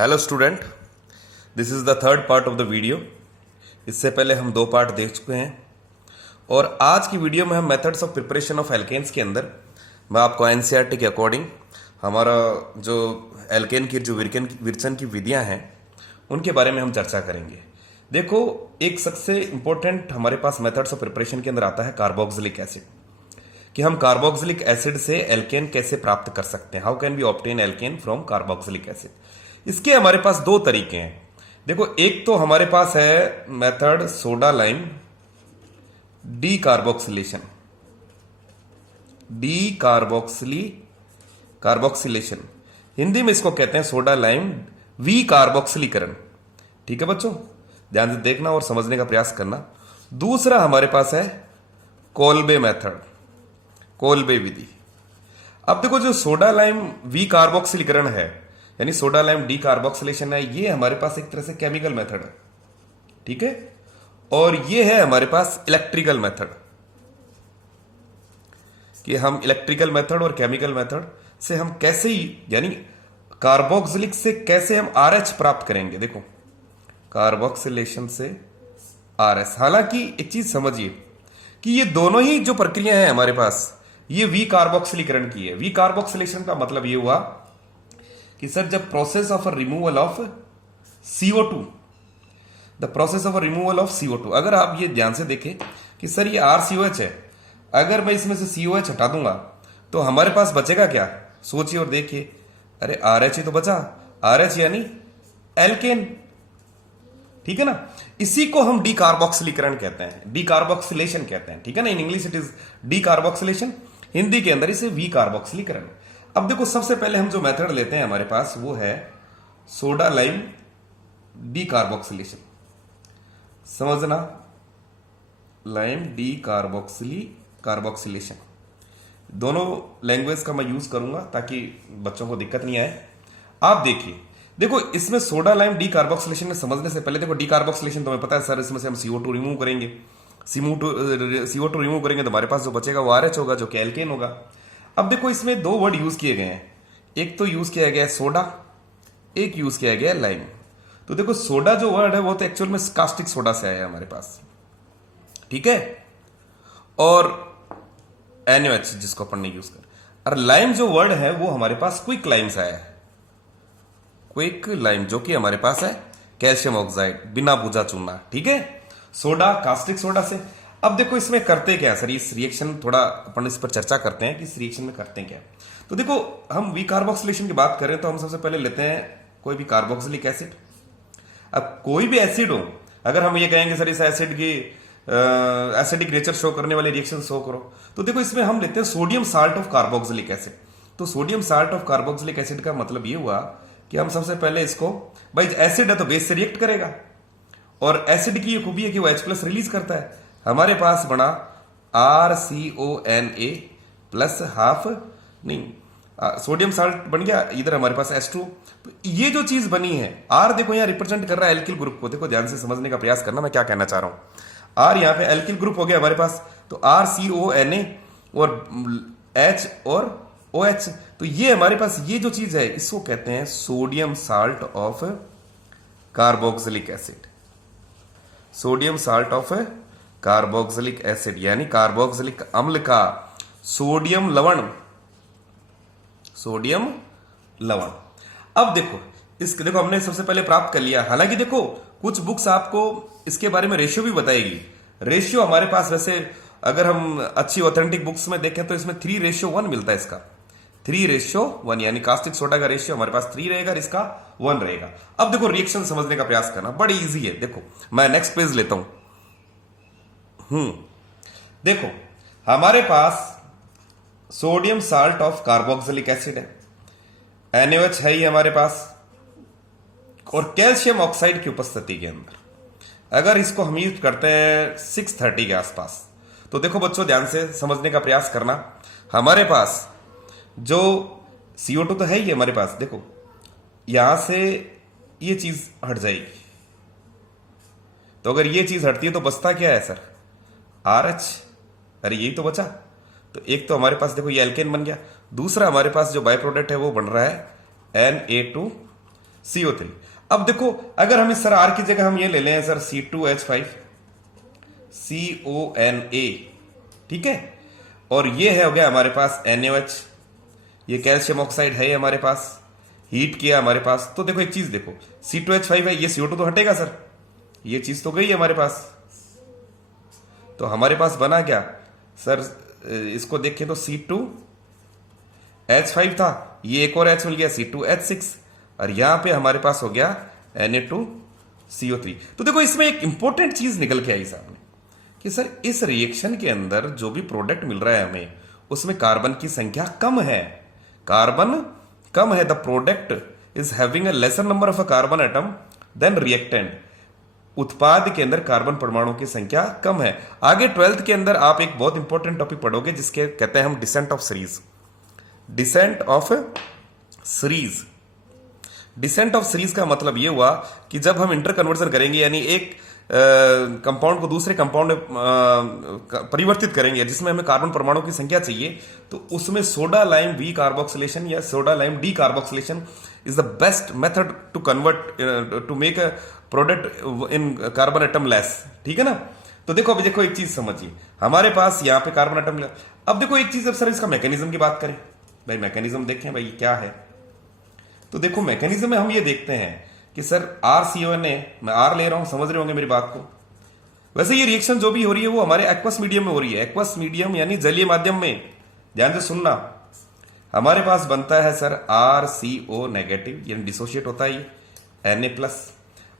Hello student, this is the third part of the video. इससे पहले हम दो पार्ट देख चुके हैं और आज की वीडियो में हम methods of preparation of alkanes के अंदर मैं आपको एनसीईआरटी के अकॉर्डिंग हमारा जो एल्केन की जो विर्चन की विधियां हैं उनके बारे में हम चर्चा करेंगे। देखो, एक सबसे इंपॉर्टेंट हमारे पास मेथड्स ऑफ प्रिपरेशन के अंदर आता है कार्बोक्सिलिक एसिड, कि हम कार्बोक्सिलिक एसिड से एल्केन कैसे प्राप्त कर सकते हैं। How can we obtain alkane from carboxylic acid. इसके हमारे पास दो तरीके हैं। देखो, एक तो हमारे पास है method soda lime D carboxylation, carboxylation Hindi में इसको कहते हैं सोडा लाइम वी कार्बोक्सिलीकरण। ठीक है बच्चों, ध्यान से देखना और समझने का प्रयास करना। दूसरा हमारे पास है कोल्बे मेथड, कोल्बे विधि। अब देखो, जो सोडा लाइम वी कार्बोक्सिलीकरण है यानी सोडा लाइम डी कार्बोक्सिलेशन है, ये हमारे पास एक तरह से केमिकल मेथड है। ठीक है, और ये है हमारे पास इलेक्ट्रिकल मेथड, कि हम इलेक्ट्रिकल मेथड और केमिकल मेथड से हम कैसे ही यानी कार्बोक्सिलिक से कैसे हम आरएच प्राप्त करेंगे। देखो, कार्बोक्सिलेशन से आरएच। हालांकि एक चीज समझिए कि ये दोनों ही जो प्रक्रिया है हमारे पास, ये वी कार्बोक्सिलीकरण की है। वी कार्बोक्सिलेशन का मतलब ये हुआ कि सर, जब process of removal of CO2, the process of removal of CO2, अगर आप ये ध्यान से देखें कि सर ये RCOH है, अगर मैं इसमें से COH हटा दूंगा तो हमारे पास बचेगा क्या। सोचिए और देखिए, अरे RH ही तो बचा, RH यानी एल्केन। ठीक है ना, इसी को हम डीकार्बोक्सिलीकरण कहते हैं, डीकार्बोक्सिलेशन कहते हैं। ठीक है ना, in English it is decarboxylation, Hindi के अंदर इसे वी कार्बोक्सिलीकरण। अब देखो, सबसे पहले हम जो मेथड लेते हैं हमारे पास वो है सोडा लाइम डीकार्बोक्सिलेशन। समझना, लाइम कार्बोक्सिलेशन दोनों लैंग्वेज का मैं यूज करूंगा ताकि बच्चों को दिक्कत नहीं आए। आप देखिए, देखो इसमें सोडा लाइम डीकार्बोक्सिलेशन में समझने से पहले देखो, डीकार्बोक्सिलेशन तो हमें पता है सर, इसमें से हम CO2 रिमूव करेंगे। CO2 रिमूव करेंगे तो हमारे पास जो बचेगा वो RH होगा, जो कि एल्केन होगा। अब देखो, इसमें दो वर्ड यूज किए गए हैं, एक तो यूज किया गया है सोडा, एक यूज किया गया है लाइम। तो देखो, सोडा जो वर्ड है वो तो एक्चुअल में कास्टिक सोडा से आया है हमारे पास। ठीक है, और NaOH जिसको अपन ने यूज कर। और लाइम जो वर्ड है वो हमारे पास क्विक लाइम से आया है, क्विक लाइम, जो कि हमारे पास है कैल्शियम ऑक्साइड, बिना बुझा चूना। ठीक है, सोडा कास्टिक सोडा से। अब देखो, इसमें करते क्या सर, इस रिएक्शन थोड़ा अपन इस पर चर्चा करते हैं कि इस रिएक्शन में करते क्या। तो देखो, हम वी कार्बोक्सिलेशन की बात करें तो हम सबसे पहले लेते हैं कोई भी कार्बोक्सिलिक एसिड। अब कोई भी एसिड हो, अगर हम ये कहेंगे सर इस एसिड की एसिडिक नेचर शो करने वाले रिएक्शन शो करो, तो देखो इसमें हम लेते हैं sodium salt of carboxylic acid. तो sodium salt of carboxylic acid का मतलब ये हुआ कि हम सबसे पहले इसको, भाई एसिड है तो बेस से रिएक्ट करेगा, और एसिड की ये खूबी है कि वो H+ रिलीज करता है। हमारे पास बना RCONA प्लस हाफ, नहीं सोडियम साल्ट बन गया, इधर हमारे पास H2। तो ये जो चीज बनी है, R देखो यहाँ रिप्रेजेंट कर रहा है एल्किल ग्रुप को। देखो ध्यान से समझने का प्रयास करना मैं क्या कहना चाह रहा हूं। R यहाँ पे एल्किल ग्रुप हो गया हमारे पास, तो RCONA और H और OH। तो ये हमारे पास ये जो चीज है इसको कहते हैं sodium salt of carboxylic acid, sodium salt of carboxylic acid यानी कार्बोक्सिलिक अम्ल का सोडियम लवण, सोडियम लवण। अब देखो, इसके देखो हमने सबसे पहले प्राप्त कर लिया। हालांकि देखो, कुछ बुक्स आपको इसके बारे में रेशियो भी बताएगी। रेशियो हमारे पास वैसे अगर हम अच्छी ऑथेंटिक बुक्स में देखें तो इसमें 3:1 मिलता है इसका, 3:1 यानी कास्टिक सोडा का रेशियो हमारे पास 3 रहेगा और इसका 1 रहेगा। अब देखो, रिएक्शन समझने का प्रयास करना बड़ी इजी है। देखो, मैं नेक्स्ट पेज लेता हूं। देखो, हमारे पास sodium salt of carboxylic acid है, NaOH है ही हमारे पास, और कैल्शियम ऑक्साइड की उपस्थिति के अंदर अगर इसको हम यूज करते हैं 630 के आसपास, तो देखो बच्चों ध्यान से समझने का प्रयास करना। हमारे पास जो CO2 तो है ही हमारे पास, देखो यहां से ये चीज हट जाएगी, तो अगर ये चीज हटती है तो बचता क्या है सर, RH। अरे यही तो बचा। तो एक तो हमारे पास देखो ये एल्केन बन गया, दूसरा हमारे पास जो बाय प्रोडक्ट है वो बन रहा है Na2 CO3। अब देखो अगर हम इस सर R की जगह हम ये ले लें सर C2H5 CONA, ठीक है, और ये है हो गया हमारे पास NaOH, ये कैल्शियम ऑक्साइड है हमारे पास, हीट किया हमारे पास। तो देखो एक चीज देखो, C2H5 है, ये CO2 तो हटेगा सर, ये चीज तो गई है हमारे पास। तो हमारे पास बना क्या सर, इसको देखें तो C2H5 था, ये एक और H मिल गया C2H6, और यहां पे हमारे पास हो गया Na2CO3। तो देखो इसमें एक इंपॉर्टेंट चीज निकल के आई सामने कि सर इस रिएक्शन के अंदर जो भी प्रोडक्ट मिल रहा है हमें, उसमें कार्बन की संख्या कम है, कार्बन कम है। The product is having a lesser number of a carbon atom than reactant. उत्पाद के अंदर कार्बन परमाणु की संख्या कम है। आगे 12th के अंदर आप एक बहुत इंपॉर्टेंट टॉपिक पढ़ोगे जिसके कहते हैं हम descent of series. Descent of series, descent of series का मतलब यह हुआ कि जब हम इंटर कन्वर्जन करेंगे, यानी एक कंपाउंड को दूसरे कंपाउंड में परिवर्तित करेंगे जिसमें हमें कार्बन परमाणु की संख्या चाहिए, तो उसमें सोडा लाइम वी कार्बोक्सिलेशन या soda lime decarboxylation is the best method to convert to make a product in carbon atom less, ठीक है ना। तो देखो अभी देखो एक चीज समझिए, हमारे पास यहाँ पे कार्बन एटम, अब देखो एक चीज, अब सर इसका मैकेनिज्म की बात करें, भाई मैकेनिज्म देखें भाई क्या है। तो देखो मैकेनिज्म में हम ये देखते हैं कि सर RCONA, मैं R ले रहा हूं, समझ रहे होंगे मेरी बात को। वैसे ये रिएक्शन जो भी हो रही है वो हमारे एक्वस मीडियम में हो रही है, एक्वस मीडियम यानी जलीय माध्यम में। ध्यान से सुनना, हमारे पास बनता है सर RCO नेगेटिव, यानी डिसोशिएट होता है ये Na+।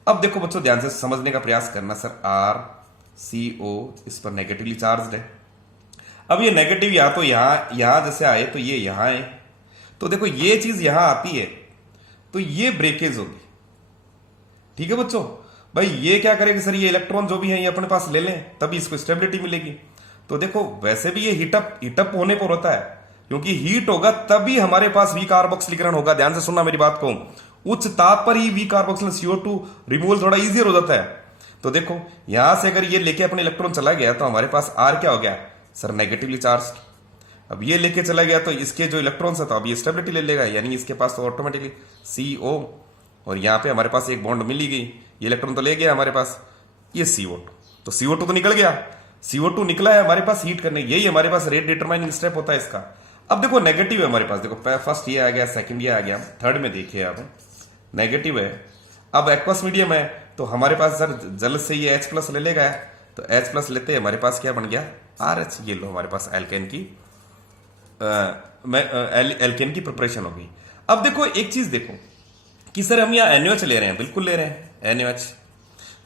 अब देखो बच्चों ध्यान से समझने का प्रयास करना, सर RCO इस पर नेगेटिवली चार्ज है। अब ये नेगेटिव या तो यहां जैसे आए तो ये यहां है, तो देखो ये चीज यहां आती है तो ये ब्रेकेज होगी, ठीक है बच्चों। भाई ये क्या करेगी सर, ये इलेक्ट्रॉन जो भी है ये अपने पास ले लें तभी इसको स्टेबिलिटी मिलेगी। तो देखो वैसे भी ये हीटअप होने पर होता है, क्योंकि हीट होगा तभी हमारे पास वी कार्बोक्सिलीकरण होगा। ध्यान से सुनना मेरी बात को, उच्च ताप पर ही वी कार्बोक्सिल CO2 रिमूवल थोड़ा इजियर हो जाता है। तो देखो यहां से अगर ये लेके अपने इलेक्ट्रॉन चला गया तो हमारे पास R क्या हो गया सर, नेगेटिवली चार्ज। अब ये लेके चला गया तो इसके जो इलेक्ट्रॉन्स है तो अब ये स्टेबिलिटी ले लेगा, यानी इसके पास तो ऑटोमेटिकली CO, और यहां पे हमारे पास एक बॉन्ड मिली गई, ये इलेक्ट्रॉन तो ले गया हमारे पास, ये CO2, तो CO2 तो निकल गया, CO2 निकला है हमारे पास हीट करने, यही हमारे पास रेट डिटरमाइनिंग स्टेप होता है इसका। अब देखो नेगेटिव है हमारे पास, देखो फर्स्ट ये आ गया, सेकंड ये आ गया, थर्ड में देखिए आप नेगेटिव है। अब एक्वस मीडियम है तो हमारे पास सर जल से ये H+ ले लेगा, तो H+ लेते हमारे पास क्या बन गया RH। ये लो हमारे पास एल्केन की प्रिपरेशन हो गई। अब देखो एक चीज देखो कि सर हम यहाँ NaOH ले रहे हैं, बिल्कुल ले रहे हैं NaOH।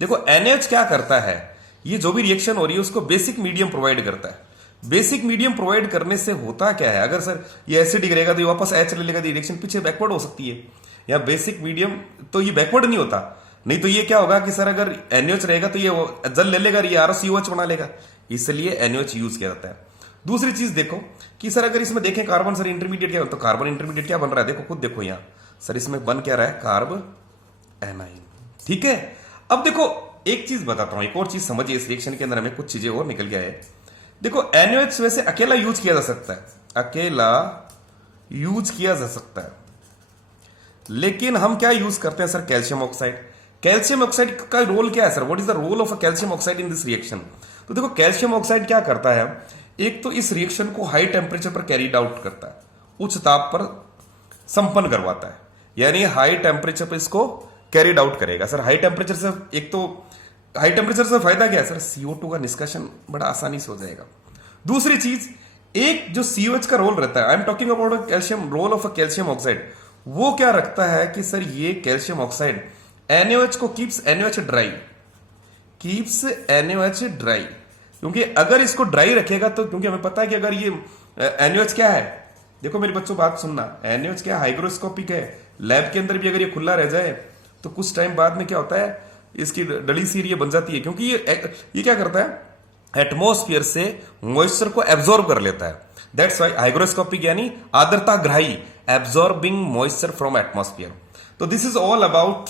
देखो NaOH क्या करता है, ये जो भी रिएक्शन हो रही है उसको बेसिक मीडियम प्रोवाइड करता है। बेसिक मीडियम प्रोवाइड करने से होता क्या है, अगर सर ये एसिडिक रहेगा तो ये वापस H ले लेगा, तो रिएक्शन पीछे बैकवर्ड हो सकती है। या बेसिक मीडियम तो ये बैकवर्ड नहीं होता, नहीं तो ये क्या होगा कि सर अगर NaOH रहेगा तो ये जल ले लेगा, ये RCOH बना लेगा, इसलिए NaOH यूज किया जाता है। दूसरी चीज देखो कि सर अगर इसमें देखें कार्बन सर इंटरमीडिएट क्या, तो कार्बन इंटरमीडिएट क्या बन रहा है, देखो खुद देखो यहाँ सर इसमें बन क्या रहा है, कार्ब एनाइन, ठीक है। अब देखो एक चीज बताता हूं, एक और चीज समझिए, इस रिएक्शन के अंदर हमें कुछ चीजें और निकल गया है। देखो NaOH वैसे अकेला यूज किया जा सकता है, अकेला यूज किया जा सकता है, लेकिन हम क्या यूज करते हैं sir, calcium oxide. Calcium oxide का रोल क्या है sir, what is the role of a calcium oxide in this reaction. तो देखो कैल्शियम ऑक्साइड क्या करता है, एक तो इस रिएक्शन को हाई टेम्परेचर पर कैरीड आउट करता है, उच्च ताप पर संपन्न करवाता है, यानी हाई टेम्परेचर पर इसको कैरीड आउट करेगा। सर हाई टेम्परेचर से, एक तो हाई टेम्परेचर से फायदा क्या है सर, CO2 का निष्कासन बड़ा आसानी से हो जाएगा। दूसरी चीज, एक जो COH का रोल रहता है, I am talking about calcium, role of a calcium oxide, वो क्या रखता है कि सर ये कैल्शियम ऑक्साइड NaOH को keeps NaOH dry, keeps NaOH dry, क्योंकि अगर इसको ड्राई रखेगा तो, क्योंकि हमें पता है कि अगर ये NaOH क्या है, देखो मेरी बच्चों बात सुनना, NaOH क्या हाइग्रोस्कोपिक है, लैब के अंदर भी अगर ये खुला रह जाए तो कुछ टाइम बाद में क्या होता है, इसकी डली सी ये बन जाती है, क्योंकि ये क्या करता है, एटमॉस्फेयर से मॉइस्चर को एब्जॉर्ब कर लेता है। दैट्स व्हाई हाइग्रोस्कोपिक यानी आर्द्रता ग्राही, एब्जॉर्बिंग मॉइस्चर फ्रॉम एटमॉस्फेयर। तो this is all about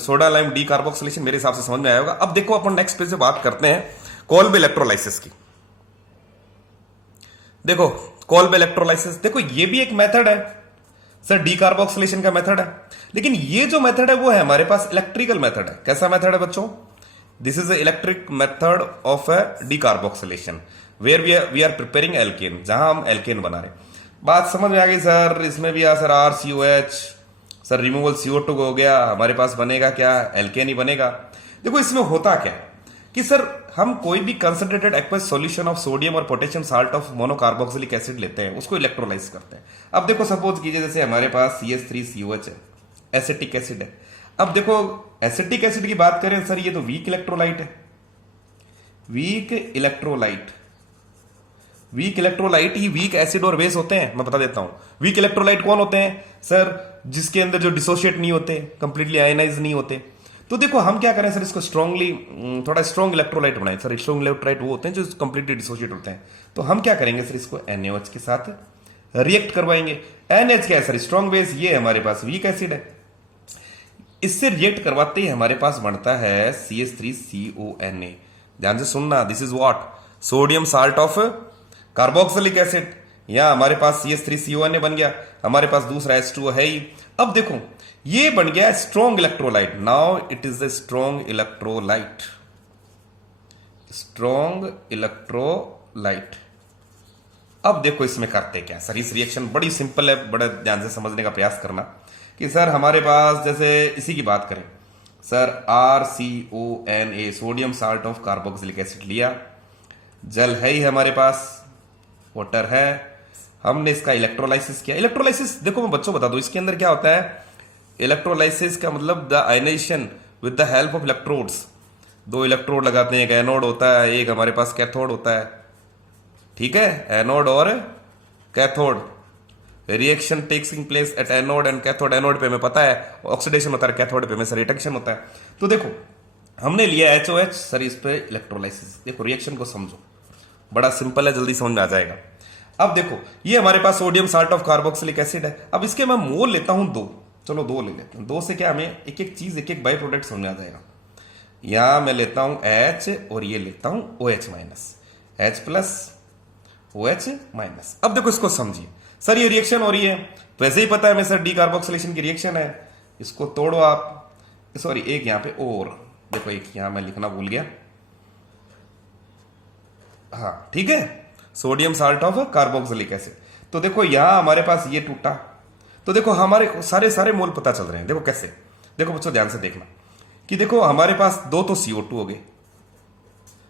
soda lime D carboxylation, मेरे हिसाब से समझ में आया होगा। अब देखो अपन नेक्स्ट पेज पे बात करते हैं कोल्ब इलेक्ट्रोलाइसिस की। देखो कोल्ब इलेक्ट्रोलाइसिस, देखो ये भी एक मेथड है, सर डीकार्बोक्सिलेशन का मेथड है, लेकिन ये जो मेथड है वो है हमारे पास इलेक्ट्रिकल मेथड है। कैसा मेथड है बच्चों? This is electric method of a decarboxylation where we are preparing alkane, जहां हम एल्केन बना रहे। बात समझ में आ गई सर? इसमें भी sir RCOH, sir removal CO2 हो गया, हमारे पास बनेगा क्या? एल्केन ही बनेगा। देखो इसमें होता क्या है कि सर हम कोई भी concentrated aqueous solution of sodium और potassium salt of monocarboxylic acid लेते हैं, उसको इलेक्ट्रोलाइज करते हैं। अब देखो सपोज कीजिए जैसे हमारे पास CH3COH है, एसिटिक एसिड है। अब देखो एसिटिक एसिड की बात करें सर, ये तो वीक इलेक्ट्रोलाइट है, वीक इलेक्ट्रोलाइट। वीक इलेक्ट्रोलाइट ही वीक एसिड और बेस होते हैं। मैं बता देता हूं वीक इलेक्ट्रोलाइट कौन होते हैं सर, जिसके अंदर जो डिसोशिएट नहीं होते, कंप्लीटली आयनाइज नहीं होते। तो देखो हम क्या करें सर, इसको स्ट्रांगली थोड़ा स्ट्रॉन्ग इलेक्ट्रोलाइट बनाए सर। स्ट्रॉन्ग इलेक्ट्रोलाइट वो होते हैं जो कंप्लीटली डिसोशिएट होते हैं। तो हम क्या करेंगे सर, इसको NaOH के साथ रिएक्ट करवाएंगे। NH क्या है सर, स्ट्रॉन्ग बेस, ये हमारे पास वीक एसिड है। इससे रिएक्ट करवाते ही हमारे पास बनता है CH3CONA। ध्यान से सुनना, this is what, sodium salt of carboxylic acid. यहां हमारे पास CH3CONA बन गया, हमारे पास दूसरा H2O है ही। अब देखो ये बन गया strong electrolyte. Now it is the strong electrolyte, strong electrolyte. अब देखो इसमें करते क्या सर, इस रिएक्शन बड़ी सिंपल है, बड़े ध्यान से समझने का प्रयास करना कि सर हमारे पास जैसे इसी की बात करें sir, RCONA, sodium salt of carboxylic acid लिया, जल है ही हमारे पास, वाटर है, हमने इसका इलेक्ट्रोलाइसिस किया। इलेक्ट्रोलाइसिस देखो मैं बच्चों बता दूं, इसके अंदर क्या होता है, इलेक्ट्रोलाइसिस का मतलब the ionisation with the help of electrodes. दो इलेक्ट्रोड लगाते हैं, एक एनोड होता है, एक हमारे पास कैथोड होता है, ठीक है, एनोड और cathode. Reaction taking place at anode and cathode. Anode पे हमें पता है ऑक्सीडेशन होता है, कैथोड पे हमें सर रिडक्शन होता है। तो देखो हमने लिया HOH सर, इस पे इलेक्ट्रोलाइसिस। देखो रिएक्शन को समझो, बड़ा सिंपल है, जल्दी समझ में आ जाएगा। अब देखो ये हमारे पास sodium salt of carboxylic acid है। अब इसके मैं मोल लेता हूं 2, चलो 2 ले लेते हैं। 2 से क्या हमें एक एक चीज, एक एक बाई प्रोडक्ट समझ में आ जाएगा। यहां मैं लेता हूं H और ये लेता हूं OH minus, H plus OH minus. अब देखो इसको समझिए सर, ये रिएक्शन हो रही है, वैसे ही पता है हमें सर डीकार्बोक्सिलेशन की रिएक्शन है। इसको तोड़ो आप, सॉरी एक यहां पे और देखो, एक यहां मैं लिखना भूल गया, हाँ ठीक है, sodium salt of carboxylic acid. तो देखो यहां हमारे पास ये टूटा, तो देखो हमारे सारे सारे मोल पता चल रहे हैं। देखो कैसे, देखो बच्चों ध्यान से देखना कि देखो हमारे पास 2 तो CO2 हो गए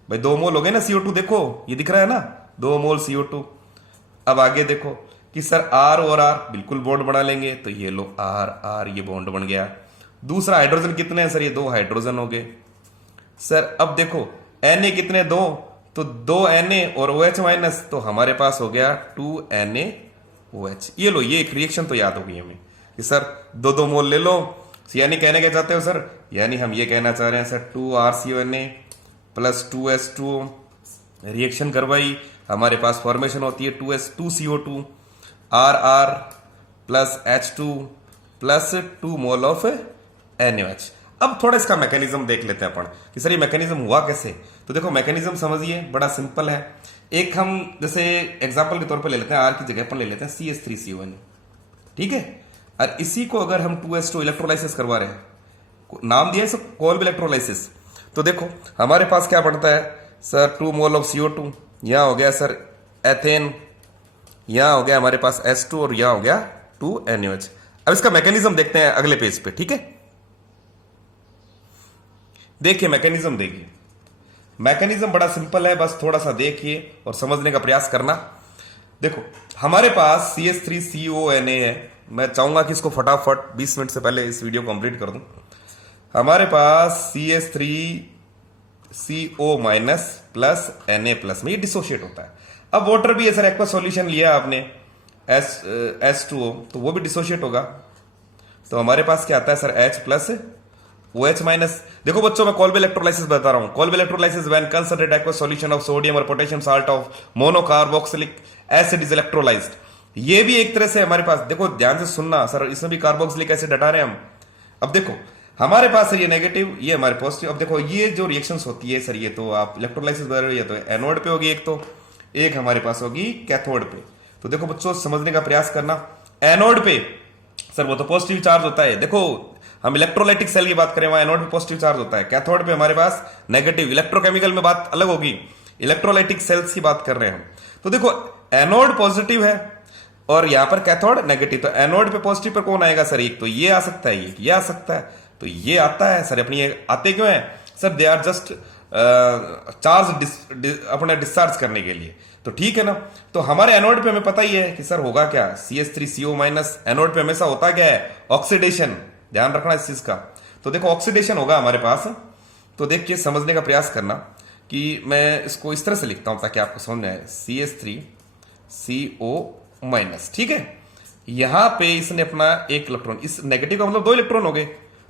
भाई, 2 मोल हो गए ना CO2। देखो ये दिख रहा है ना, 2 मोल CO2। अब आगे देखो कि सर R और R बिल्कुल बॉन्ड बना लेंगे, तो ये लो R ये बॉन्ड बन गया। दूसरा हाइड्रोजन कितने हैं सर, ये 2 हाइड्रोजन हो गए सर। अब देखो Na कितने, 2, तो 2 Na और OH माइनस, तो हमारे पास हो गया 2 NaOH। ये लो, ये एक रिएक्शन तो याद हो गई हमें कि सर 2 मोल ले लो। यानी कहने क्या चाहते हो सर, यानी हम ये कहना चाह रहे हैं sir 2RCONA plus 2H2O reaction करवाई, हमारे पास फॉर्मेशन होती है 2CO2 RR plus H2 plus 2 mole of NaOH। अब थोड़ा इसका मैकेनिज्म देख लेते हैं अपन कि सर ये मैकेनिज्म हुआ कैसे। तो देखो मैकेनिज्म समझिए, बड़ा सिंपल है। एक हम जैसे एग्जांपल के तौर पर ले लेते हैं, R की जगह पर ले लेते हैं CH3CONA, ठीक है। और इसी को अगर हम 2H2 इलेक्ट्रोलाइसिस करवा रहे हैं, नाम दिया है इसको कोल्ब इलेक्ट्रोलाइसिस। तो देखो हमारे पास क्या बनता है सर, 2 मोल ऑफ CO2, यहां हो गया सर एथेन, यहां हो गया हमारे पास H2 और यहां हो गया 2 NaOH। अब इसका मैकेनिज्म देखते हैं अगले पेज पे, ठीक है। देखिए मैकेनिज्म देखिए, मैकेनिज्म बड़ा सिंपल है, बस थोड़ा सा देखिए और समझने का प्रयास करना। देखो हमारे पास CH3CONA है, मैं चाहूंगा कि इसको फटाफट 20 मिनट से पहले इस वीडियो कंप्लीट कर दूं। हमारे पास CH3CO minus plus Na plus में ये डिसोशिएट होता है। अब वाटर भी है सर, एक्वा सॉल्यूशन लिया आपने H2O, तो वो भी डिसोशिएट होगा। तो हमारे पास क्या आता है sir, H plus OH minus. देखो बच्चों मैं कोल्ब इलेक्ट्रोलाइसिस बता रहा हूं। Kolbe electrolysis when concentrated aqua solution of sodium और potassium salt of monocarboxylic acid is electrolysed. ये भी एक तरह से हमारे पास, देखो ध्यान से सुनना सर, इसमें भी कार्बोक्सिलिक एसिड हटा रहे हैं हम। अब देखो हमारे पास ये नेगेटिव, ये हमारे पॉजिटिव। अब देखो ये जो रिएक्शंस होती है सर, ये तो आप इलेक्ट्रोलाइसिस बता रहे हो, ये तो एनोड पे होगी एक, तो एक हमारे पास होगी कैथोड पे। तो देखो बच्चों समझने का प्रयास करना, एनोड पे सर वो तो पॉजिटिव चार्ज होता है। देखो हम इलेक्ट्रोलाइटिक सेल की बात करें, वहां एनोड पे पॉजिटिव चार्ज होता है, कैथोड पे हमारे पास नेगेटिव। इलेक्ट्रोकेमिकल में बात अलग होगी, इलेक्ट्रोलाइटिक सेल्स की बात कर रहे हैं हम। तो देखो एनोड पॉजिटिव है और यहां पर कैथोड नेगेटिव, तो एनोड पे पॉजिटिव पर कौन आएगा सर? एक तो ये आ सकता है, ये आ सकता है, तो ये आता है सर। अपनी आते क्यों है sir? They are just charge अपने डिस्चार्ज करने के लिए, तो ठीक है ना। तो हमारे एनोड पे हमें पता ही है कि सर होगा क्या, CH3CO माइनस। एनोड पे हमेशा होता क्या है? ऑक्सीडेशन, ध्यान रखना इस चीज का। तो देखो ऑक्सीडेशन होगा हमारे पास। तो देखिए समझने का प्रयास करना कि मैं इसको इस तरह से लिखता हूं ताकि आपको समझ में आए, CH3CO माइनस, ठीक है। यहां पे इसने अपना एक इलेक्ट्रॉन, इस नेगेटिव का मतलब 2 इलेक्ट्रॉन हो गए।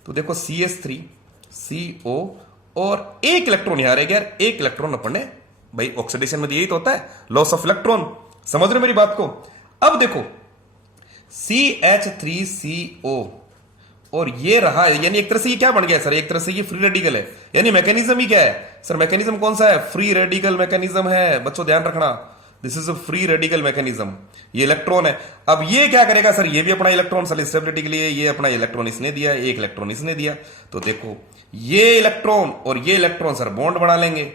तो देखो CH3CO और एक इलेक्ट्रॉन यहां रह गया, एक इलेक्ट्रॉन अपने, भाई ऑक्सीडेशन में यही तो होता है, लॉस ऑफ इलेक्ट्रॉन। समझ रहे मेरी बात को? अब देखो CH3CO और ये रहा, यानी एक तरह से ये क्या बन गया सर? एक तरह से ये फ्री रेडिकल है, यानी मैकेनिज्म ही क्या है सर? मैकेनिज्म कौन सा है? फ्री रेडिकल मैकेनिज्म है बच्चों, ध्यान रखना। This is a free radical mechanism. ये इलेक्ट्रॉन है। अब ये क्या करेगा सर? ये भी अपना इलेक्ट्रॉन सर स्टेबिलिटी के लिए, ये अपना इलेक्ट्रॉन इसने दिया, एक इलेक्ट्रॉन इसने दिया। तो देखो ये इलेक्ट्रॉन और ये इलेक्ट्रॉन सर बॉन्ड बना लेंगे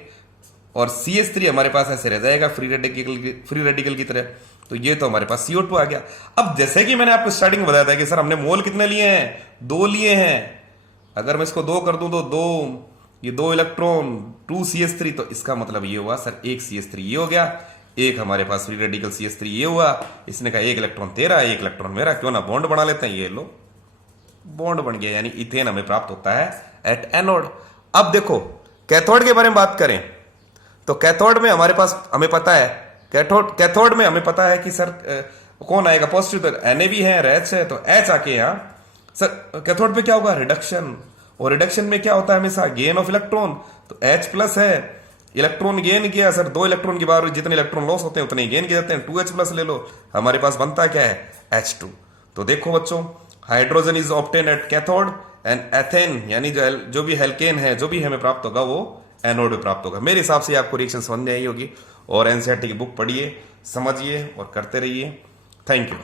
और CH3 हमारे पास ऐसे रह जाएगा फ्री रेडिकल की तरह। तो ये तो हमारे पास CO2 आ गया। अब जैसे कि मैंने आपको स्टार्टिंग में बताया था कि सर हमने मोल कितने लिए हैं? 2 लिए हैं। अगर मैं इसको 2 कर दूं तो 2, ये 2 इलेक्ट्रॉन 2 CH3, तो इसका मतलब ये हुआ सर 1 CH3 ये हो गया, एक हमारे पास फ्री रेडिकल CH3 ये हुआ। इसने कहा 1 इलेक्ट्रॉन तेरा, 1 इलेक्ट्रॉन मेरा, क्यों ना बॉन्ड बना लेते हैं। ये लो बॉन्ड बन गया, यानी इथेन हमें प्राप्त होता है एट एनोड। अब देखो कैथोड के बारे में बात करें तो कैथोड में हमारे पास हमें पता है, कैथोड में हमें पता है कि सर कौन आएगा पॉजिटिव? तो Na भी है, RH है, तो H आके यहां सर कैथोड पे क्या होगा? रिडक्शन। और रिडक्शन में क्या होता है हमेशा? Gain of electron. तो H प्लस है, इलेक्ट्रॉन गेन किया सर, 2 इलेक्ट्रॉन की बार जितने इलेक्ट्रॉन लॉस होते हैं उतने गेन किए जाते हैं। 2H प्लस ले लो, हमारे पास बनता क्या है? H2। तो देखो बच्चों, hydrogen is obtain at cathode and ethane, यानी जो भी हेल्केन है, जो भी हमें प्राप्त होगा वो एनोड में प्राप्त होगा। मेरे हिसाब से आपको रिएक्शन समझ में आई होगी। और एनसीईआरटी की बुक पढ़िए, समझिए और करते रहिए। Thank you.